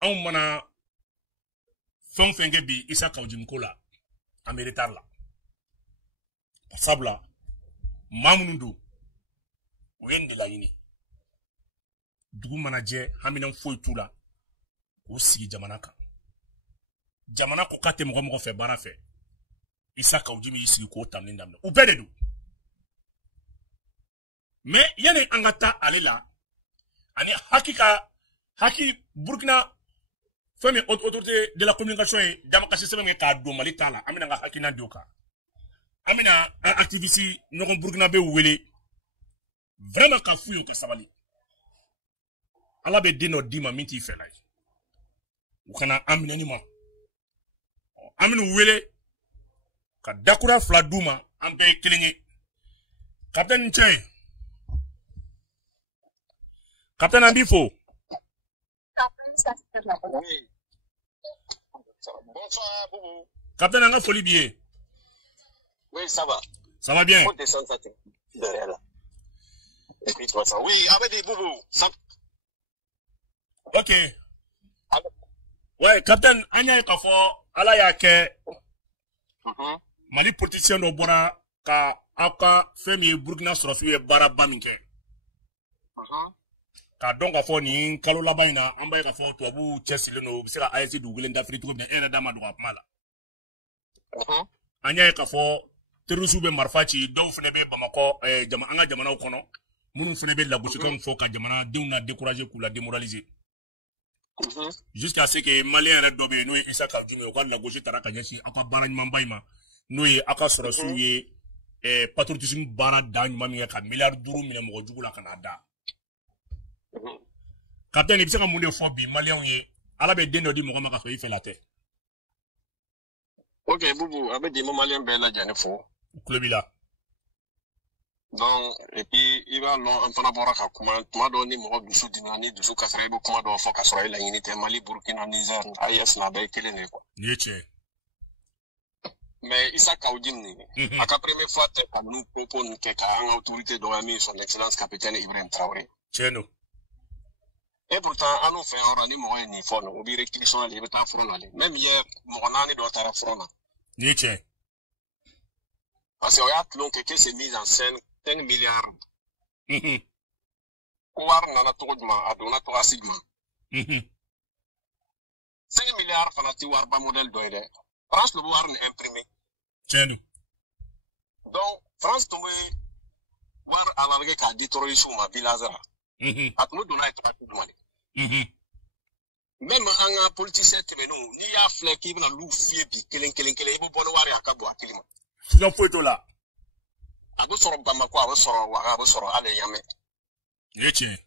anw mana fɛn fɛn kɛ bi Isa Kawujimi ko la an bɛ retard la sabula maa minnu don u ye nin de laɲini dugu mana jɛ hamina foyi t'u la k'u sigi jamana kan jamana ko k'a tɛ mɔgɔ mɔgɔ fɛ baara fɛ Isa Kawujimi y'i sigi k'o tamini daminɛ u bɛɛ de don mais yani an ka taa ale la ani haki Burkina fɛn min autorité de la communication ye damakasi sɛbɛn kɛ k'a don Mali ta la an bɛna an ka hakilina di o kan an bɛna an activiste ɲɔgɔn Burkina bɛ wele vraiment ka f'u ye ka sabali Ala bɛ den dɔ d'i ma min t'i fɛla ye u kana an minɛ ni ma an bɛna wele ka dakura fila d'u ma an bɛɛ ye kelen ye capitaine cɛ capitaine an b'i fo. Bonsoir, Boubou. Capitaine, on a folie bien. Oui, ça va. Ça va bien. On descend ça derrière là. Et puis toi ça. Oui, avec des Boubou. Ça... Ok. Ouais, Capitaine, on y a qu'à faire. Ala y'a que. Mali politicien do bora ka aka femi Burkina sorofi bara baminke. Ka donc a fɔ nin kalo laban in na an b'a ye k'a fɔ tubabu cɛsirilen don u bɛ se ka AES dugukelen dafiri cogo min na e yɛrɛ da ma don a kuma la. An y'a ye k'a fɔ terroristes bɛ marifa ci dɔw fana bɛ Bamakɔ an ka jamanaw kɔnɔ minnu fana bɛ lagosikanw fɔ ka jamanadenw na décourager k'u la démoraliser. Jusqu'à ce que Malien yɛrɛ dɔ bɛ yen n'o ye Isa Kawujimi ye u ka lagosi taara ka ɲɛsin aw ka baara ɲumanba in ma n'o ye aw ka sɔrɔsiw ye patriotisme baara da ɲuman min kɛ ka miliyari 5 minɛ mɔgɔ jugu la ka n'a da. Capitaine, il bɛ se ka mun de fɔ bi Maliyɛnw ye Ala bɛ den dɔ di mɔgɔ ma ka sɔrɔ i fɛ la tɛ. Ok, Boubou, a bɛ di Maliyɛn bɛɛ lajɛlen fo. U tulo b'i la. Donc, et puis i b'a lɔn an fana bɔra ka kuma tuma dɔw ni mɔgɔ dusu dimi ni dusu kasara i bɛ kuma dɔw fɔ ka sɔrɔ i laɲini tɛ Mali, Burkina, Niger, AES na bɛɛ ye kelen de quoi. Nin ye tiɲɛ ye. Mais Isa Kawujimi a ka première fois tɛ ka ninnu propos ninnu kɛ ka an ka autorité dɔgɔya min son excellence capitaine Ibrahim Traoré. Tiɲɛ don. Et pourtant, an n'o fɛ yɔrɔ ni mɔgɔ ye nin fɔ o b'i réquisition ale i bɛ taa front na ale. Même hier, mɔgɔ 4 dɔ taara front na. Nin ye tiɲɛ ye. Parce que o y'a tulon kɛ que c'est mise en scène 5 milliards. Ko wari nana cogo jumɛn a donna cogoya jumɛn. 5 milliards fana tɛ wariba modèle dɔ ye dɛ. France de bɛ wari nin imprimer. Tiɲɛ don. Donc France tun bɛ wari analyser k'a di terroristes ma bi Lazare. A tun bɛ donna ye cogoya jumɛn de. Même an ka politicien tɛmɛnenw n'i y'a filɛ k'i bɛna l'u fiyɛ bi kelen kelen kelen i bɛ bɔ ni wari a ka bon a kelen ma. Siga foyi t'o la. A bɛ sɔrɔ Bamako, a bɛ sɔrɔ Ouaga, a bɛ sɔrɔ hali Yamé. Nin ye tiɲɛ ye.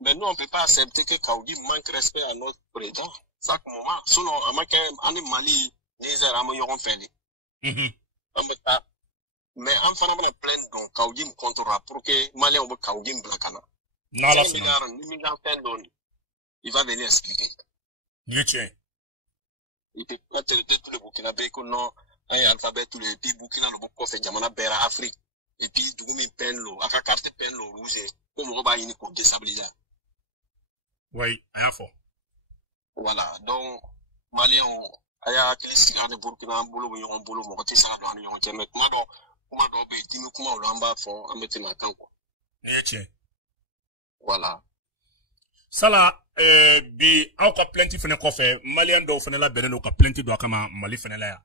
Mais nous on peut pas accepter que Kawujimi manque respect à notre président. Ça comme moi, sinon a ma kɛ an ni Mali, Niger an bɛ ɲɔgɔn fɛ de. An bɛ taa. Mais an fana bɛna plainte don Kawujimi contre la pour que Maliens bɛ Kawujimi bila ka na. N'Ala sɔnna. Ni milliard fɛn dɔ il va venir expliquer. Nin ye tiɲɛ ye. Il peut pas traiter tous les Burkinabés que non. An ye alphabet tous les pays Burkina le bɔ kɔfɛ jamana bɛɛ la Afrique. Et puis dugu min peine lo, a ka carte peine lo rouge. Ko mɔgɔ b'a ɲini k'o déstabiliser. Oui, a y'a fɔ. Voilà, donc Maliens a y'a hakili sigi ani Burkina an bolo bɛ ɲɔgɔn bolo mɔgɔ tɛ se ka don an ni ɲɔgɔn cɛ mais kuma dɔw bɛ yen dimi kumaw la an b'a fɔ an bɛ tɛmɛ a kan quoi. Nin ye tiɲɛ ye. Voilà. Sala bi aw ka plainte fana kɔfɛ Maliyɛn dɔw fana labɛnnen don ka plainte don a kama Mali fana la yan.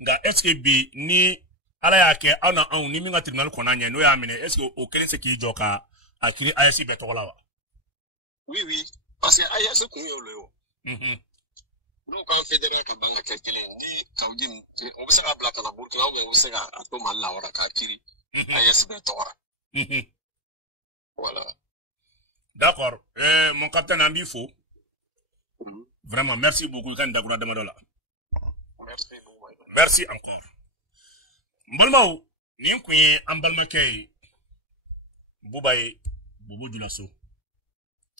Nka est ce que bi ni Ala y'a kɛ aw na anw ni min ka tribunal kɔnna ɲɛ n'o y'a minɛ est ce que o kelen se k'i jɔ ka a kiri AES bɛɛ tɔgɔ la wa? Oui, parce que AES kun y'o le ye o. N'u k'an fédéré ka ban ka kɛ kelen ni Kawujimi o bɛ se ka bila ka na Burkina ou bien o bɛ se ka a to Mali la wara k'a kiri AES bɛɛ tɔgɔ la. Voilà. D'accord. Mon capitaine an b'i fo. Vraiment merci beaucoup i ka nin dakura damadɔ la. Merci beaucoup. Merci encore. N balimaw nin kun ye an balimakɛ ye Buba ye Bobo Dioulasso.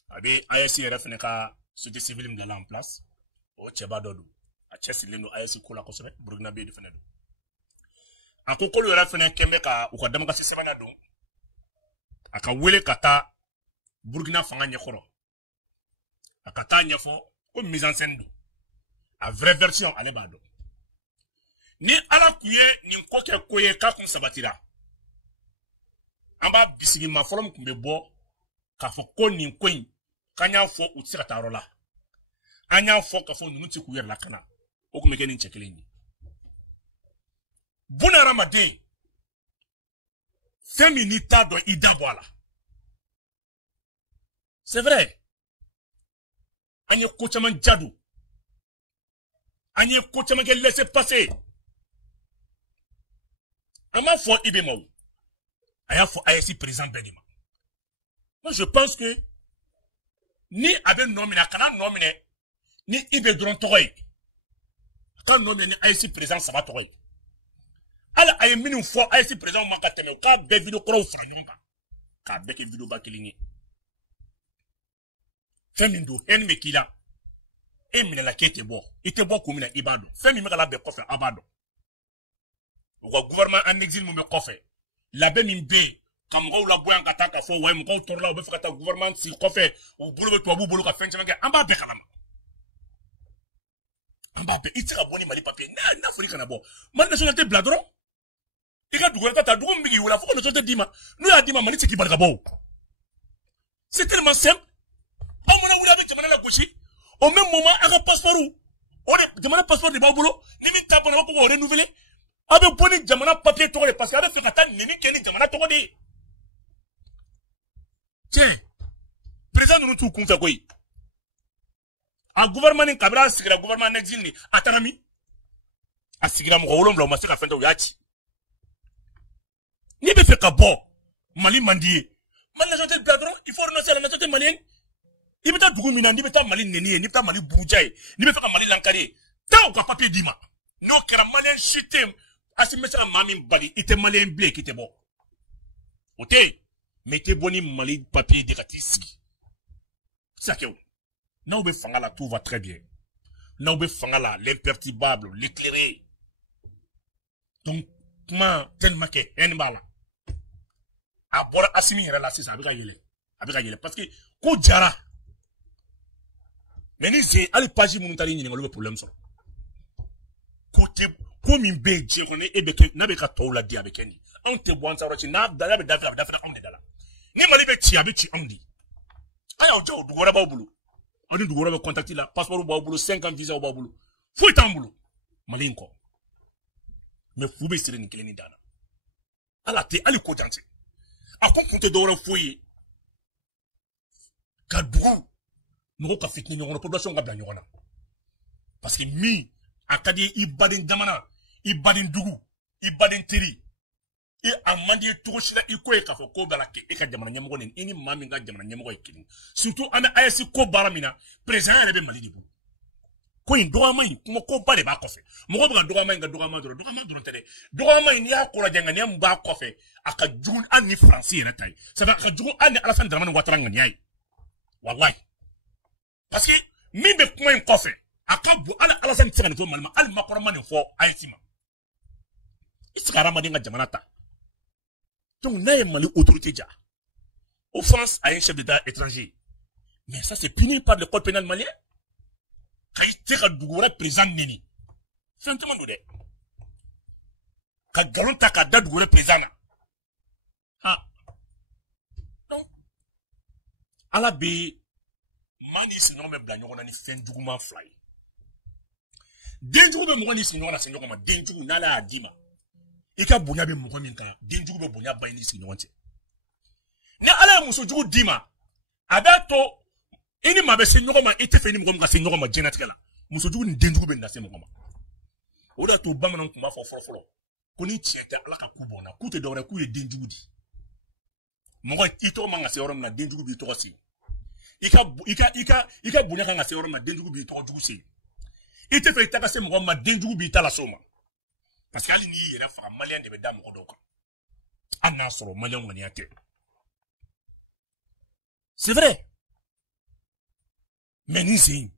A bɛ AES yɛrɛ fana ka société civile min bila en place o cɛba dɔ don a cɛsirilen don AES ko la kosɛbɛ Burkina bɛ de fana don. A ko k'olu yɛrɛ fana kɛn bɛ ka u ka damakasi sɛbɛnna don a ka wele ka taa Burkina fanga ɲɛkɔrɔ a ka taa ɲɛfɔ comme mise en scène. La vraie version, allez, bado. Ni ala kuye, ni koke koye, ka kon sabatira. Amba bisigi ma folom kumbe bo, ka fo ko ni koyin, kanya fo utira tarola. Anya fo ka fo nunuti kuye la kana. Okumeke ni nchekeleni. Buna Ramadan, féminita do ida boala. C'est vrai. Anye kochaman jadou. Anye kochaman ke laisser passer. Ama fo ibe maou. Aya fo ayesi président Benima. Moi je pense que ni abe nomina kana nomine ni ibe dron toy. Quand nomine ni ayesi président ça va toy. Ala aye minu fo ayesi président makateme ka be video kro fra nyonka. Ka be ke video bakilingi. Femindo en mekila. E mina la kete bo. Ite bo kumina ibado. Femi mekala be kofe abado. Le gouvernement en exil me kofe. La be min be. Kamgo la boyan kataka fo way mo ko torla be fakata gouvernement si kofe. O bulu be to bulu ka fenche nga amba be kalama. Amba be itira boni mali papier. Na Afrika na bo. Man nationalité bladron. Ika dugura ta dugu mbigi wala fo ko nationalité dima. Nu ya dima mali tiki barka bo. C'est tellement simple. Au même moment, avec le passeport, on demande le passeport de Baboulo, ni mi tape na ko renouveler. Avec boni jamana papier to parce que avec fait kata nini keni jamana to de. Tiens. Président nous tout kun fait quoi? A gouvernement ni kabra sigira gouvernement n'exil ni atarami. A sigira mo wolom la masika fenta yati. Ni be fait ka bon. Mali mandie. Man la gente bladron, il faut renoncer à la nationalité malienne. Il peut être Mina, il peut être Mali Neni, il peut être Mali Boudjaï, il peut être Mali Lankari. Tant qu'on papier dima. Nous, que la Malien chuté, à ce message, Mami Bali, il était Malien blé qui était bon. Ok? Mettez boni Mali papier de Ratisi. C'est que, Naoube Fangala, tout va très bien. Naoube Fangala, l'imperturbable, l'éclairé. Donc, comment, tellement que, Nbala. A Bora Assimi, elle a c'est ça, avec Ayele. Parce que, Koudjara. Mais ni c'est ali page montali ni ngolo problème so côté comme une beje on est ebeke na be ka to la di avec ni on te bon ça rochi na da be da on de dala ni mali be ti abi ti on di aya o jaw du gora ba bulu on du gora be contacter la passeport ba bulu 5 ans visa ba bulu fo tambulu mali nko mais fu be sire ni kele ni dana ala te ali ko jante akon te do ro foyi ka dugu nous ka fitni ñono population ngabla ñona parce que mi akadi ibadin jamana ibadin dugu ibadin teri e amandi to shira iko e ka fo ko bala ke e ka jamana ñamgo nen ini mami nga jamana ñamgo e kini surtout ana ayasi ko baramina président rebe mali dibu ko in doga mai kuma ko bare ba ko fe mo ko ba doga mai nga doga ma doro tede doga mai ni akora janga ni mba ko fe aka jugun ani français na tay ça va ka jugun ani ala fan dramane watranga ni ay wallahi. Parce que, mi be kuma en kofe, akabu ala alasan tsaka ne to malma, al makora man fo aitima. Iskara madinga jamanata. Donc naye mali autorité ja. Offense à un chef d'État étranger. Mais ça c'est puni par le code pénal malien. Kay teka dugura président nini. C'est un témoin de. Ka galonta ka da dugura président na. Ha. Donc ala be mani sinon me blanyo na ni fenjugu ma fly denjugu be mo ni sinon na senyo ma denjugu na la adima ika bunya be mo minka denjugu be bunya ba ni sinon nte ne ala muso jugu dima abato ini ma be senyo ma ite feni mo ga senyo ma genetikala muso jugu ni denjugu be na se mo ma oda to bamanan kuma fo koni tieta ala ka kubona kute dore ku ye denjugu di mo ga ito ma nga se orom na denjugu bi to si Ika bunya kanga se oroma denjugu bi to jugu se. Ite fe taka se mo ma denjugu bi ta la soma. Parce que ali ni yera fa malien de be dam ko doka. Anna soro malien ngani ate. C'est vrai. Mais ni sin.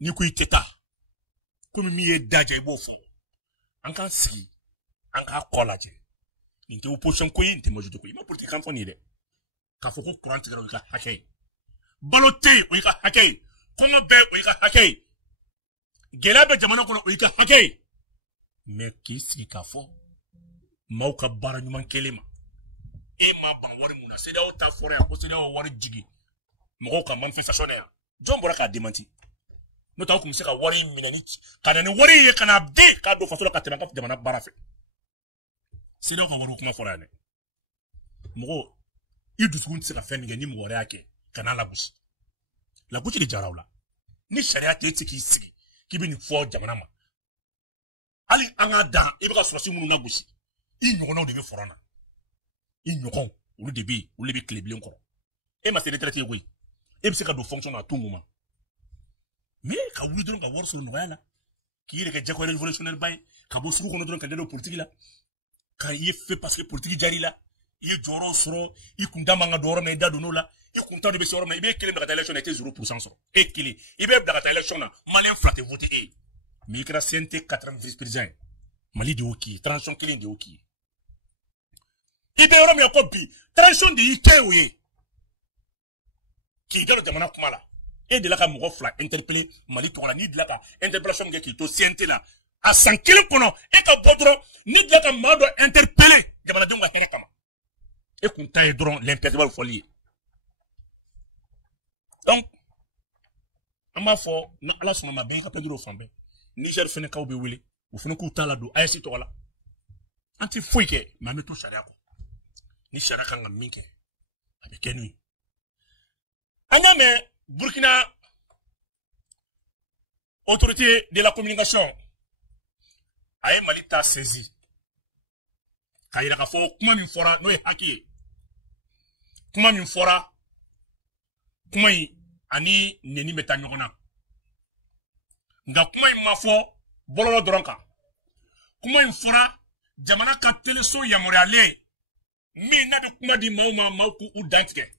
Ni ku iteta. Comme mi e daje bo fo. Anka si. Anka kolaje. Ni te opposition ko yin te mo judo ko. Ma politique kan fo ni de. Ka fo ko courant ga ka hakay. Baloté, oui, hakay. Kongo be o yika hakei. Gela be jamana kono o yika hakei. Mais ki sigi ka fo. Mauka bara nyuman kelema. E ma ban wari muna. Seda o ta fore ko seda o wari jigi. Moko ka manifestation ya. John Bora ka démenti. No ta ko musika wari minani. Kana ni wari ye kana de ka do fasola ka tema ka jamana bara fe. Seda ko wari kuma fora ne. Moko i dusukun se ka fen ni mo wari ake kana lagus. Lagus li jarawla. Ni sharia te tiki sigi. Kibi ni fo jamana ma. Ali anga da e baka sosi munu na gusi. I nyokono de be forana. I nyokon olu de be kleblen ko. E ma se retraité oui. E bi se ka do fonction à tout moment. Mais ka wuli dron ka wor so no yala. Ki yele ka jako révolutionnaire bay, ka bo suru ko no dron ka dedo politique la. Ka y fait parce que politique jari la. I joro soro, I kundama nga doro na ida do no la. I kunta de be soro na ibe kele na élection était 0% so. E kele, ibe da ka élection na malin flatte voter e. Mais il y a 80 vice-présidents. Mali de Oki, transition killing de Oki. Il y a copie, transition de Ike. Qui est dans le demande Kumala. Et de la Kamorofla, interpellé, Mali Tourana, ni de la interpellation qui est au CNT là. À 100 km, et qu'à Bodron, ni de la Kamado interpellé. Yamanadonga Terakama. Et qu'on taille dron l'impérial folie. Donc, à ma foi, à la son ma bien, qu'à Pedro Fambé. Niger fene ka obe wele o fene ko tala do ayesi to wala anti foike ma meto sharia ko ni sharia kan minke avec kenui anya me Burkina autorité de la communication ay malita saisi kayira ka fo kuma min fora no e haki kuma min fora kuma yi ani neni meta nyogona nga kuma mafo bololo dronka kuma infura jamana ka teleso ya morale mi na de kuma di mauma mauku ou dantike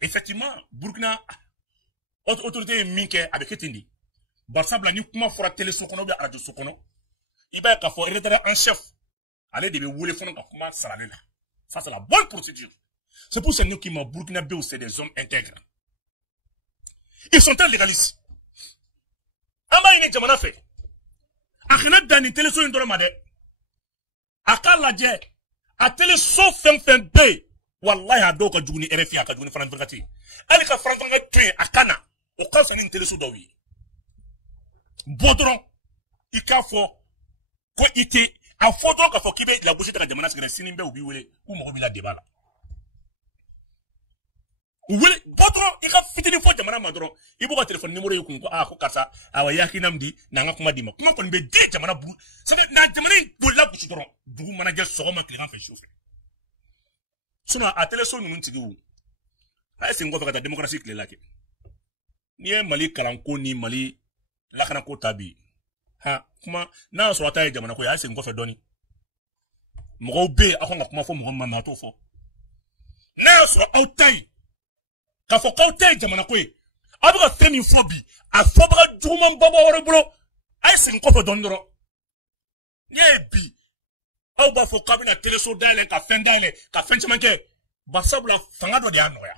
effectivement Burkina autorité minke avec etindi barsabla ni kuma fura teleso kono bi radio sokono iba ka fo rédacteur en chef allez de wole fono ka kuma salale la ça c'est la bonne procédure c'est pour ça que ma Burkina Bé c'est des zones intègres ils sont très légalistes. Amba ine jamana fe akina dani teleso indoro made akala je a teleso fen be wallahi ado ka juguni RFI aka juguni France 24 ali ka France 24 akana o ka sani teleso do wi bodron ikafo ko ite a foto ka fo kibe la bouche ta jamana sigre sinimbe obi wele ku mo bi la debala wele bodron ika fitini fo jamana madron ibu ka téléphone numéro yukun ko ko kasa awa yakinamdi nanga kuma dima kuma kon be di jamana bu c'est na jamana bo la bu chidron dugu manager sogoma client fait chauffer suna a téléso nunu tigiwu ay se ngofa ka démocratie clé lake ni Mali kalanko ni Mali lakana ko tabi ha kuma na so ata jamana ko ya se ngofa doni mo be akonga kuma fo mo mama to fo na so outai ka fo kautai jamana ko abuka femi fobi a fobra djuma baba wore blo ay sin ko don doro yebi aw ba fo kabina teleso dale ka fendale ka fenchmanke basabla fanga do de anoya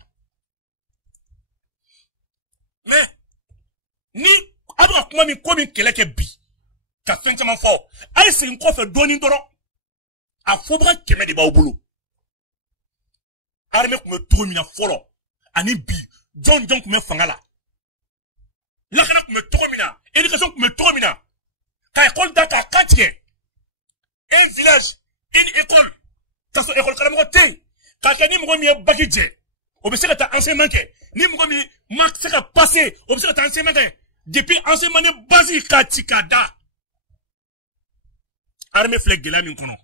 mais ni abuka kuma mi komi keleke bi ka fenchman fo ay sin ko fe doni doro a fobra keme de ba blo arme ko me tourmina folo ani bi John me fangala la kana me tromina éducation me tromina ka école data katike un village une école ta so école kala mo te ka kani mo mi bakije obese ka ta enseignement ke ni mo mi max ka passer obese ka ta enseignement ke depuis enseignement basique katika da arme fleg gela min kono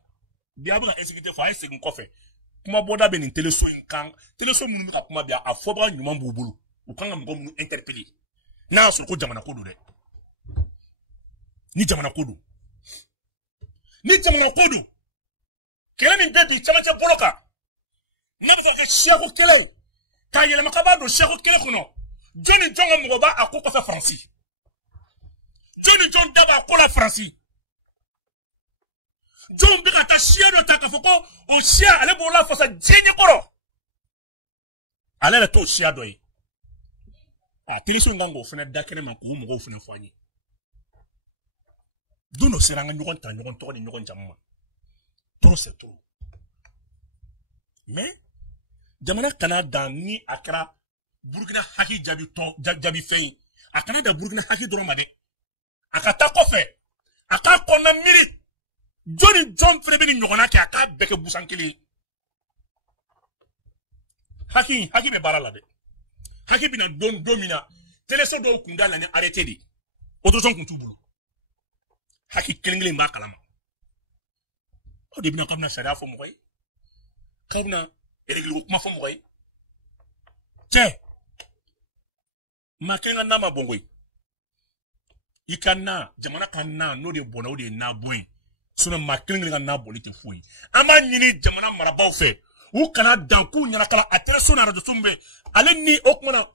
dia ba insécurité fa ay segun ko fe kuma boda be ni teleso inkan teleso mun ka kuma bia afobra nyuma mbubulu ukanga mgo mun interpeller na so ko jamana kodo de ni jamana kodo kele min bebi chamache boloka na ba ka shako kele ka yele makaba do shako kele kono Johnny Jonga mgoba akoko fa Francis Johnny John daba ko la Francis John bika ta shia do ta kafoko o shia ale bo la fasa jenye koro ale la to shia do yi Ah, télévision ngango fana dakere ma ko mo fana fanye. Dono seranga nyogon tan nyogon to ni nyogon jamma. Trop c'est trop. Mais jamana kana dan ni akra Burkina haki jabi to jabi fei. Akana da Burkina haki dromade. Akata kofe. Aka kona miri. Johnny John frebe ni nyogona ki aka beke busankili. Haki be barala de. Haki bina domina. Teleso do kunda la ni arrêté di. Otoson kuntu bulu. Haki kelengele mba kalama. O de bina kabna sharia fo moy. Kabna ereglu kuma fo moy. Che. Makenga nama bongoy. Ikana jamana kana no de bona o de na boy. Suna makenga na bolite fuyi. Ama nyini jamana marabaw fe. Ou kana danku nyana kala atreso na radio sumbe. Ale ni okmana.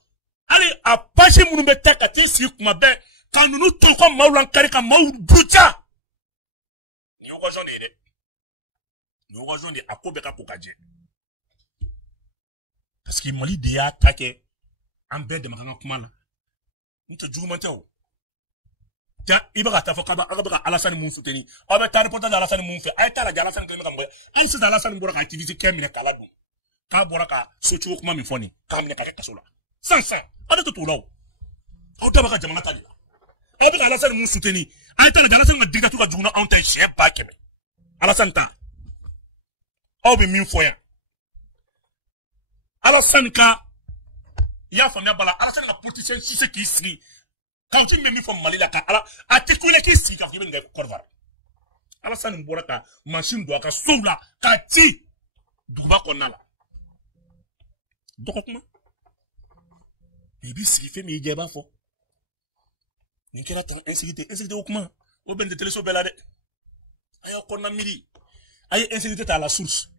Ale apache munumbe takate si kuma be. Kanunu toko maulan karika mau brucha. Ni okazon de. Ni okazon de akobeka kokaje. Parce que Mali de ya attaqué en bête de makanga kumala. Nte jugumanteo. Tiens, ibaka tafokaba agabaka Alassane mun souteni. Abe ta reportage Alassane mun fait. Ay ta la Alassane kelme kamboya. Ay c'est Alassane bora ka activité kemine kala dum. Ka bora ka sochu kuma mi foni. Ka mine ka kasola. Sans. Ade to law. Aw tabaka jamana tali. Abe Alassane mun souteni. Ay ta la Alassane ma diga to ka juguna on tay chef ba kebe. Alassane ta. Aw be min foya. Alassane ka ya famia bala Alassane la politicien si c'est qui sri. Quand tu me mis from Mali la ka ala atikule ki si ka fibe ngai korvar. Alassane mbora ka machine do ka soula ka ti duba konala. Dokokuma. Bibi si fe mi jeba fo. Ni kera tan insécurité okuma. O ben de téléso belade. Aya konna miri. Aya insécurité ta la source.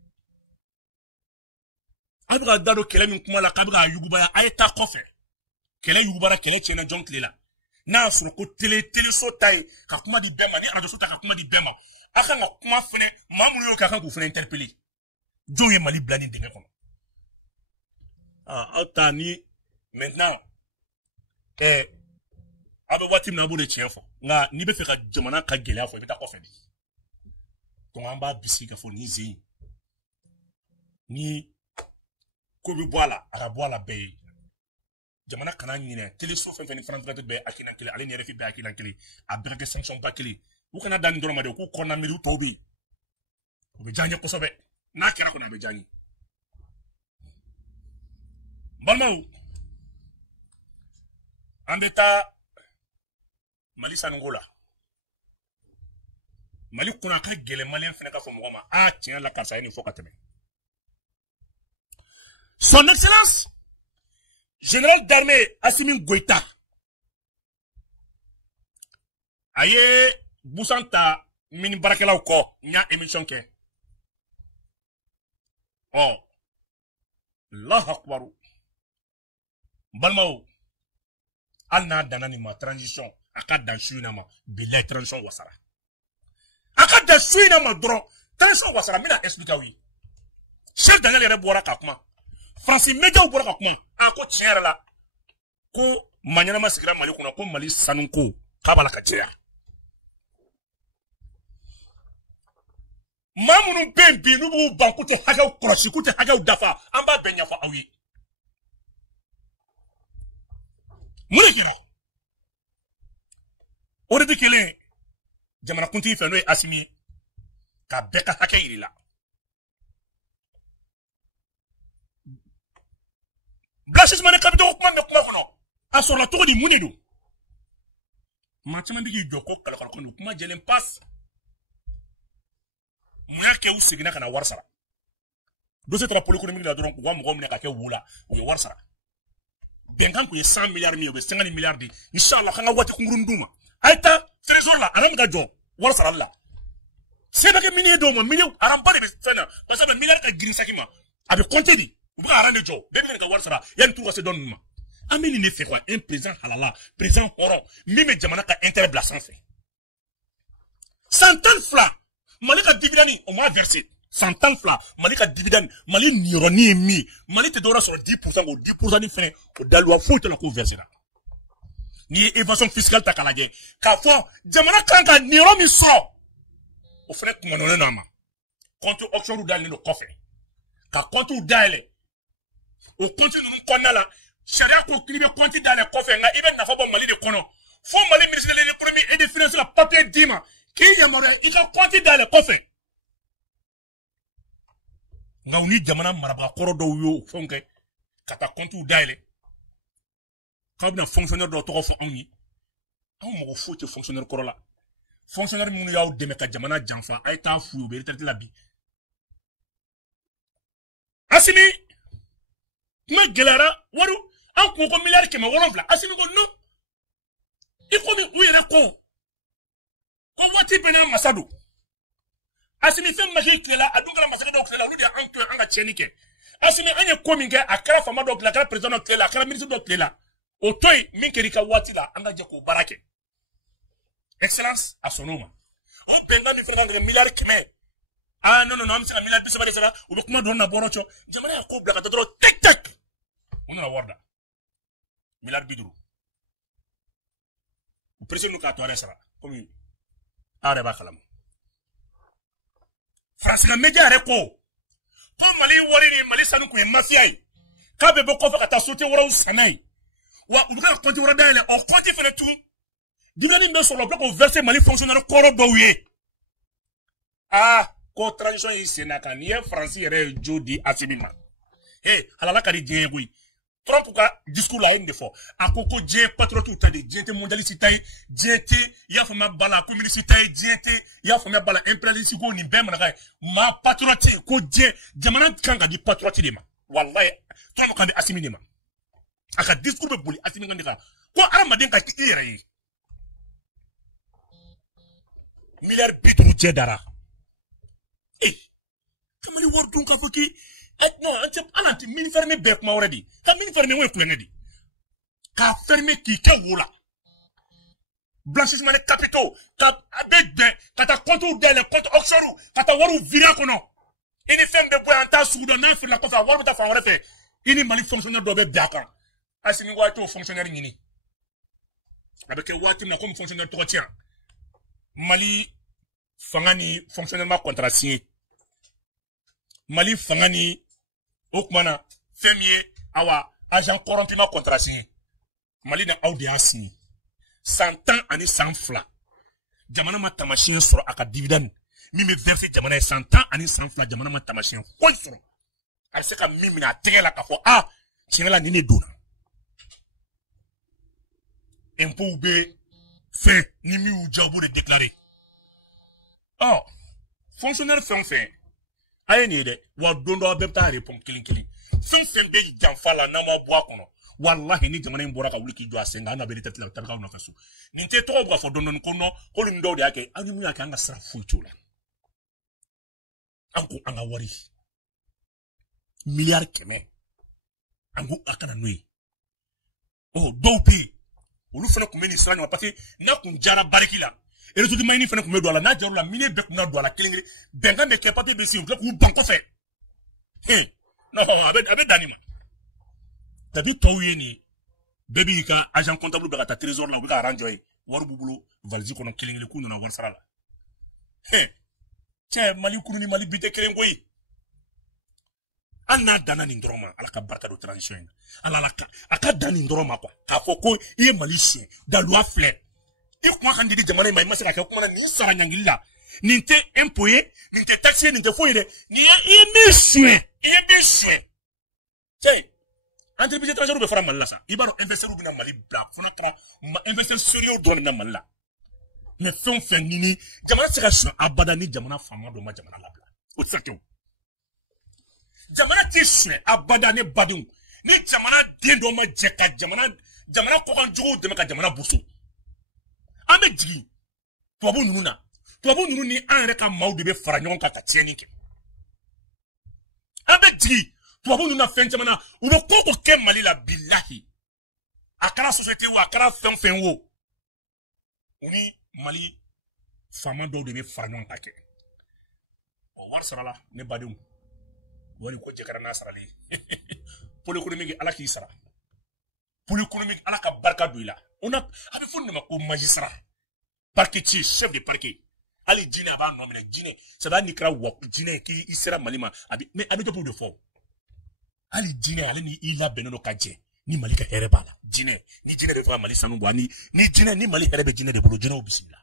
Abra dado kele min kuma la kabra yugubaya ayeta kofe. Kele yugubara kele chena jonkle la. Na sur ko télé so tay ka kuma di bema ni radio so ta ka kuma di bema. Aka nga kuma fene mamu yo ka kan ko fene interpeller. Joye Mali blani dinga kono. Ah altani maintenant abe watim na bo de chefo. Nga ni be fe ka jamana ka gele afo be ta kofe di. To amba bisi ka fo ni zi. Ni Kobi boala, araboala bay. Jamana kana nyine, téléso feni franc be akina kele, ale nyere fi be akina kele, a breke sanction ba kele. Ou kana dan ndoro made ko konna miru tobi. Obe janye ko sobe. Na kera ko na be janye. Balmau. Ambeta Mali sangola. Mali kuna ka gele malien fene ka fo mo ma. Ah tiens la kasa ni fo ka teme. Son Excellence, Général d'armée Assimi Goïta, aye Boussanta mini barakela ou ko, nya émission ke. Oh, Allah akbaru. Balmao, alna danani ma transition, akad dan suinama, bilay transition wasara. Akad dan suinama dron, transition wasara, mina explica oui. Chef Daniel yere boara kakuma. Francis Media ou bora kuma ako tiere la ko manyana masigira Mali kuna ko Mali sanunko kabala ka tiere mamunu bembi nubu bankute hagaw krosi kute hagaw dafa amba benya fa awi mune kiro ore dikele jamana kunti fe no Assimi ka beka hakayiri la Blasis mane kapito kuma me kuma fono. Asora to di munidu. Matima bigi joko kala kala kono kuma jelen pass. Mwake usigina kana warsara. Dose tra policonomique la doron ko mo mne ka ke wula o ye warsara. Bengan ko ye 100 milliards mi o be 50 milliards di. Inshallah kanga wati kungurunduma. Aita trésor la anan ga jo warsara la. Sebe ke mini do mo mini aramba de fena. Parce que milliard ka grin sakima. Abi compter di. Vous pouvez arranger le job. Il y a une tour à se donner. Ameni ne fait quoi? Un président halala, président horon. Mime Djamanaka intérêt blasant fait. 100 ans fla. Malika dividani, on m'a versé. 100 ans fla. Malika dividani, Mali n'ironi mi. Mali te dora sur 10% ou 10% ni fin. Au daloua fouille te la cour versera. ni évasion fiscale ta kalaje ka fo jamana kanka ni ro mi so o fere kumono na ma compte auction dal ni no kofe ka compte dale o compte no konna la sharia ko kribe compte dale kofe nga ibe na fo bo mali de kono fo mali ministre de l'économie et des finances la papier dima ki yamore ika compte dale kofe nga uni jamana maraba koro do yo fonke kata compte dale quand on a fonctionnaire de trop fort en lui, on m'a foutu fonctionnaire corolla. Fonctionnaire moun yaou de meka jamana janfa, a été fou, il était la bi. Asimi, ma gelara, waru, un concours milliard qui m'a volonté. Asimi, non. Il faut que oui, le con. Qu'on voit type un massadou. Asimi, fait magique là, à donc la massacre donc là, l'ouïe en cœur, en la tchénique. Asimi, un y'a coming à kala fama donc la kala président donc là, kala ministre donc là. O toy min kerika wati la anga jako barake excellence à son nom o benga mi fera ngre milliard keme ah non am sika milliard biso bade sala o be kuma don na borocho jamana ya ko blaka tadro tek tek on na warda milliard biduru o president nu ka to sala comme are ba kalam France na media re ko to mali wori ni mali sanu ko mafiai ka be ko fa kata sote wora usanai wa ubuka konti wora dale on konti fele tout dibani me sur le bloc au verser mali fonctionnaire koro bouye ah ko tradition ici na kan ye français re jodi asimima halala ka di djegui Trump ka discours la inde fo akoko dje patriote tout de djete mondialiste tay djete ya fama bala communiste tay djete ya fama bala impérialiste ko ni bem na ma patriote ko dje jamana kanga di patriote de ma wallahi Trump kan asimini ma aka discours be boli asimi ngandika ko aramaden ka kiyere yi milliard bitru jedara kamali wordun ka foki non ante ananti mini fermé be kuma already ka mini fermé we kulengedi ka fermé ki ke wola blanchissement des capitaux ka abedde kata compte de le compte offshore kata waru vira kono ini fembe boy anta sudo na fi la ko fa waru ta fa wara fe ini mali fonctionnaire do be biaka asini wati o fonctionnaire nyini avec wati na comme fonctionnaire to tien mali fangani fonctionnaire ma contrat signé mali fangani okmana femier awa agent corrompu ma contrat signé mali na audience signé 100 ans ani 100 fla jamana ma tamashien soro aka dividende mimi verser jamana 100 ans ani 100 fla jamana ma tamashien ko soro alseka mimi na tegela ka fo ah chinela nini dona impôt be fait ni mi ou jabu de déclarer oh fonctionnaire fait aye ni de wa dondo be ta répond kilin fait be janfa la na mo boa kono wallahi ni jamana mbora ka wuliki jo asenga na be tete la tabaka na faso ni te to bra fo dondo kono ko lu ndo de ake ani mu yake anga sra fuitula anko anga wari milliard keme ango akana nui oh dopi olu fana kun bɛ nin sira ɲɔgɔn parce que n'a kun jara bariki la réseau mayini fana kun bɛ don a la n'a jar'u la mini bɛɛ kun na don a la kelen kelen bɛnkan bɛ kɛ papier bɛ si u tila k'u ban kɔfɛ non a bɛ danni ma tabi tɔw ye nin bɛɛ b'i ka agent comptable bɛ ka taa trésor la u bɛ ka arrange ye wari b'u bolo valise kɔnɔ kelen kelen k'u nana wari sara la cɛ mali kuru ni mali bi tɛ kelen koyi Anna dana ni ndroma ala ka barka do transition ala la aka dani ndroma kwa ka foko iye malisien da loi fleur e kuma kan di jamana mai masaka ka kuma ni sara nyangilla ni te impoyer ni te taxer ni te foyere ni e misue tey entreprise étrangère be fara malla sa ibaro investir bi na mali bla fona kra investir sérieux do na malla ne fon nini jamana sika su abadani jamana fama do ma jamana la bla o tsakyo jamana tisne abada ne badin ni jamana den do ma jeka jamana ko kan jugu de ka jamana busu ame jigi tubabu nunu ni an yɛrɛ ka maaw de bɛ fara ɲɔgɔn kan ka tiɲɛni kɛ an bɛ jigi tubabu nunu na fɛn caman na u bɛ ko kɛ mali la bilahi a kɛra société wo a kɛra fɛn fɛn wo u ni mali faama dɔw de bɛ fara ɲɔgɔn kan kɛ wari sarala ne badenw wari ko jɛkɛra n'a sarali poli économique ala k'i sara pour l'économie ala ka barka do ila on a abi fo ne ma ko magistrat parquet chef de parquet ali djine aba no me djine ça va nikra wo djine ki isera malima abi mais abi to pour de fort ali djine ale ni ila benono kaje ni malika here bala djine ni djine de fa mali sanu bo ni djine ni mali here be djine de bolo djine obisila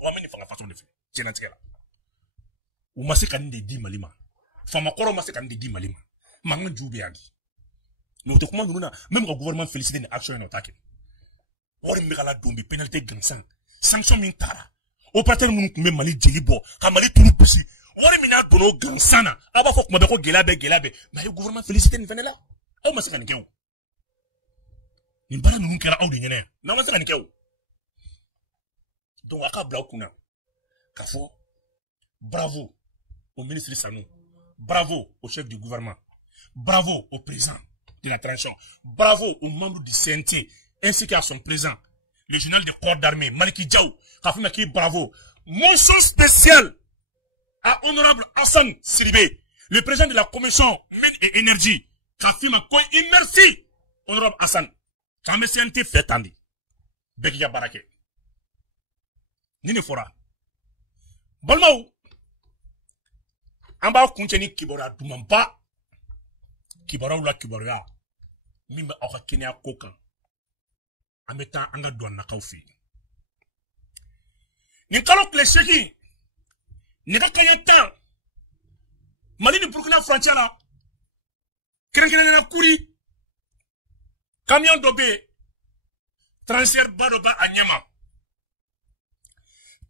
o ameni fanga façon de faire djine tikela o masika ni de di malima fama koro masika ni de di malima manga jube agi mais to comment nous même le gouvernement félicite une action en attaque wori mi kala dombi pénalité gansan sanction min tara opérateur mun kumbe mali jeli bo ka mali tunu pusi wori mi na dono gansana aba fo kuma be ko gelabe mais le gouvernement félicite une venela o masika ni kew ni bara nun kera awdi nyene na masika ni kew donc aka bla kuna ka fo bravo au ministre Sanou, bravo au chef du gouvernement, bravo au président de la transition, bravo aux membres du CNT, ainsi qu'à son président, le général de corps d'armée, Maliki Diaw, qui bravo. Mention spéciale à honorable Hassan Sidibé, le président de la commission mine et énergie, Kafima Koy, merci, honorable Hassan. Quand le CNT fait tandi, Bekia Barake. Nini fora. Bolmaou. Amba kunteni kibora dumamba kibora ula kibora mimba aka kenya kokan ameta anga douane kaufi ni kalo klesheki ni ka kanyata mali ni Burkina frontière la krenkene na kuri camion dobe transfert bado ba anyama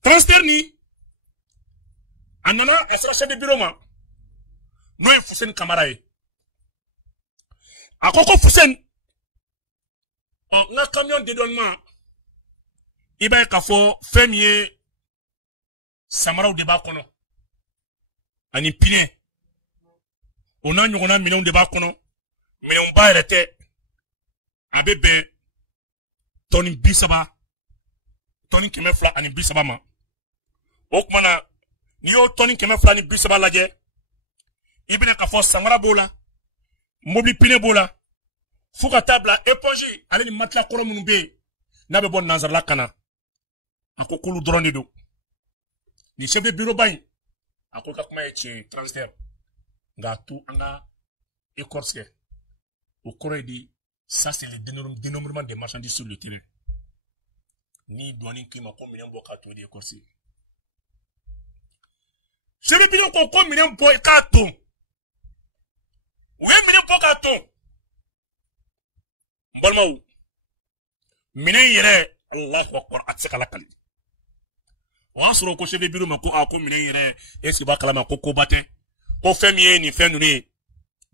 transfert ni anana esra chef de bureau ma no e Fusen Camara e akoko Fusen on na camion de donnement iba ka fo femie samara de ba kono ani pine on a nyona million de ba kono mais on ba rete abebe toni bisaba toni kemefla ani bisaba ma okmana ni yo toni kemefla ni bisaba laje ibine ka fo samara bola mobili pine bola fuka tabla éponge ale ni matla koro munube na be bon nazar la kana akokulu drone do ni chef de bureau bain akoka kuma e transfert nga tout anga écorché au corps dit ça c'est le dénombrement des marchandises sur le terrain ni douane qui m'a commis un boka tout écorché chef de bureau ko commis un boka tout oui mine boka tout mbalmaou mine yere Allah akbar atsakala kali wasro ko chef de bureau ma ko a ko mine yere est-ce ba kala ma ko bate ko femie ni fenu ni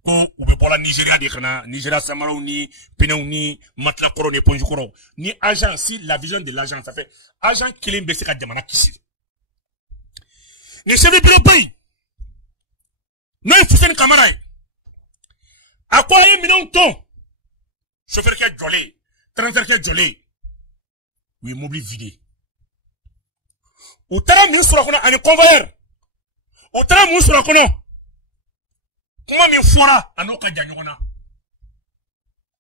ko ube pola Nigeria de kana Nigeria Samaro ni Penou ni matla koro ni ponju koro ni agent si la vision de l'agent ça fait agent kilim be seka jamana kisi ni chef de bureau bay no Fusen Camara a quoi y minon ton chauffeur qui est jolé, transfert qui est jolé. Oui, mobile vidé. Ou t'as mis sur la cona, un convoyeur. Ou t'as mis sur la cona. Comment mi fora, un autre gagnona.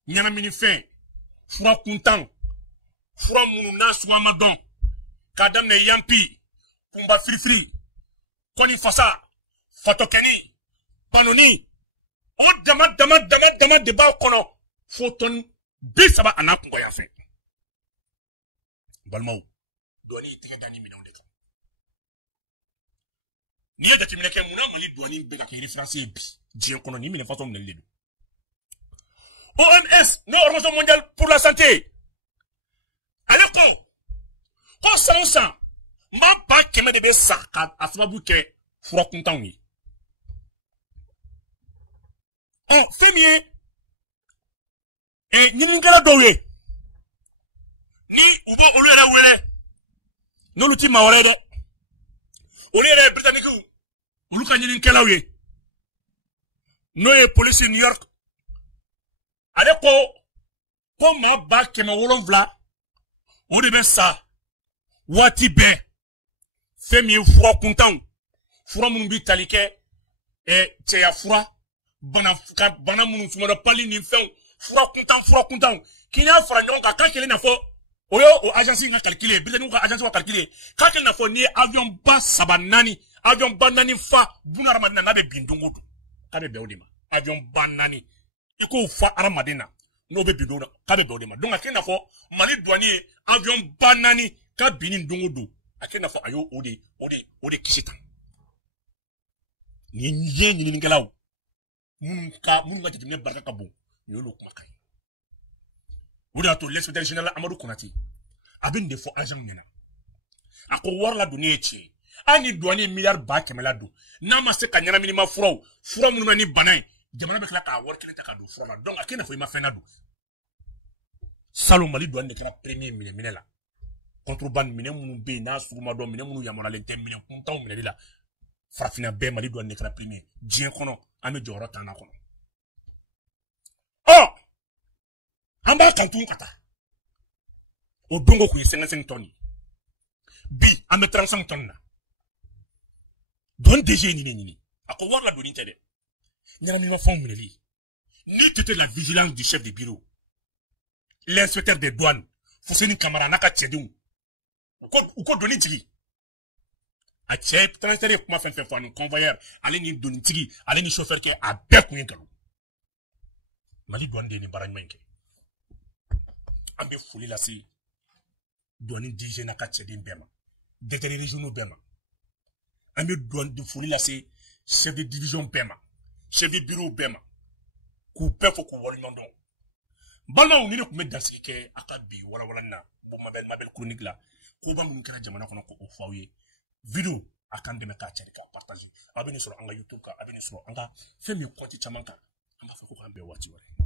Nyana mini fin. Fura kuntan. Fura mouna soua madon. Kadam ne yampi. Pumba free. Koni fasa. Fatokeni. Panoni. O dama de ba kono. Photon bisaba anakungo ya fe balmau doni tika dani million de ni ya dati mineke muna mali doni bega ki référence bi dien kono ni mine façon mnen ledu OMS no organisation mondiale pour la santé aleko ko sansa ma ba keme de be saka asababu ke fura kuntan ni femie et ni ngala dowe ni ubo olera wele no luti mawre de olera britannique uluka ni ngala we no e police New York ale ko ma ba kema wolonvla o de be sa wati be femi fura kuntan fura mun bi talike e cheya fura bana munu suma da pali ni fen fura kuntan k'i y'a fara ɲɔgɔn kan k'a kelen n'a fɔ o ye o agence in ka calculer Britannique ka agence ka calculer k'a kelen n'a fɔ n'i ye avion ba 3 4 avion ba 4 fa bunahadamaden na n'a bɛ bin don o don k'a bɛ bɛn o de ma avion ba 4 i k'o fa hadamaden na n'o bɛ bin don o don k'a bɛ bɛn o de ma donc a kelen n'a fɔ Mali douanier ye avion ba 4 ka bin nin don o don a kelen n'a fɔ a y'o de kisi tan nin ye ɲininikɛlaw minnu ka jateminɛ barika ka bon nin y'olu kumakan ye o de y'a to l'inspecteur général Amadou Konate a bɛ nin de fɔ agent ɲɛna a ko wari ladonni ye tiɲɛ ye hali ni douanier miliyari 100 la don n'a ma se ka ɲɛnaminima fura minnu bɛ ni bana ye jamana bɛ tila k'a wari kelen ta ka don fura la donc a kelen fɔ i ma fɛn na don salon Mali douane de kɛra premier minɛ la contrebande minɛ minnu bɛ yen n'a sugu ma dɔn minɛ minnu yamaruyalen tɛ minɛ kuntanw minɛli la farafinna bɛɛ Mali douane de kɛra premier diɲɛ kɔnɔ an bɛ jɔyɔrɔ 10 kɔnɔ an b'a kan tun ka taa o dongo kun ye 55 tonnes bi an bɛ 35 tonnes na don DG ye ɲini a ko wari ladonni tɛ dɛ ɲɛnaminimafɛnw minɛli ni tu étais la vigilance du chef de bureau l'inspecteur des douanes Fuseni Kamara n'a ka cɛdenw u ko doni jigi a cɛ transitaire ye kuma fɛn fɛn fɔ ani convoyeur ale ni donitigi ale ni chauffeur kɛ a bɛɛ kun ye nkalon Mali douane de ye nin baara ɲuman in kɛ an bɛ foli lase douane DG n'a ka cɛden bɛɛ ma directeur régionaux bɛɛ ma an bɛ foli lase chef de division bɛɛ ma chef de bureau bɛɛ ma k'u bɛɛ fɔ k'u waleɲuman dɔn balimaw ni ne tun bɛ dansigi kɛ a ka bi walawalani na Mabel chronique la koba minnu kɛra jamana kɔnɔ ko o fɔ aw ye video a kan dɛmɛ k'a cari k'a partager a bɛ nin sɔrɔ an ka YouTube kan a bɛ nin sɔrɔ an ka fɛn min compte caman kan an b'a fɔ ko k'an bɛn waati wɛrɛ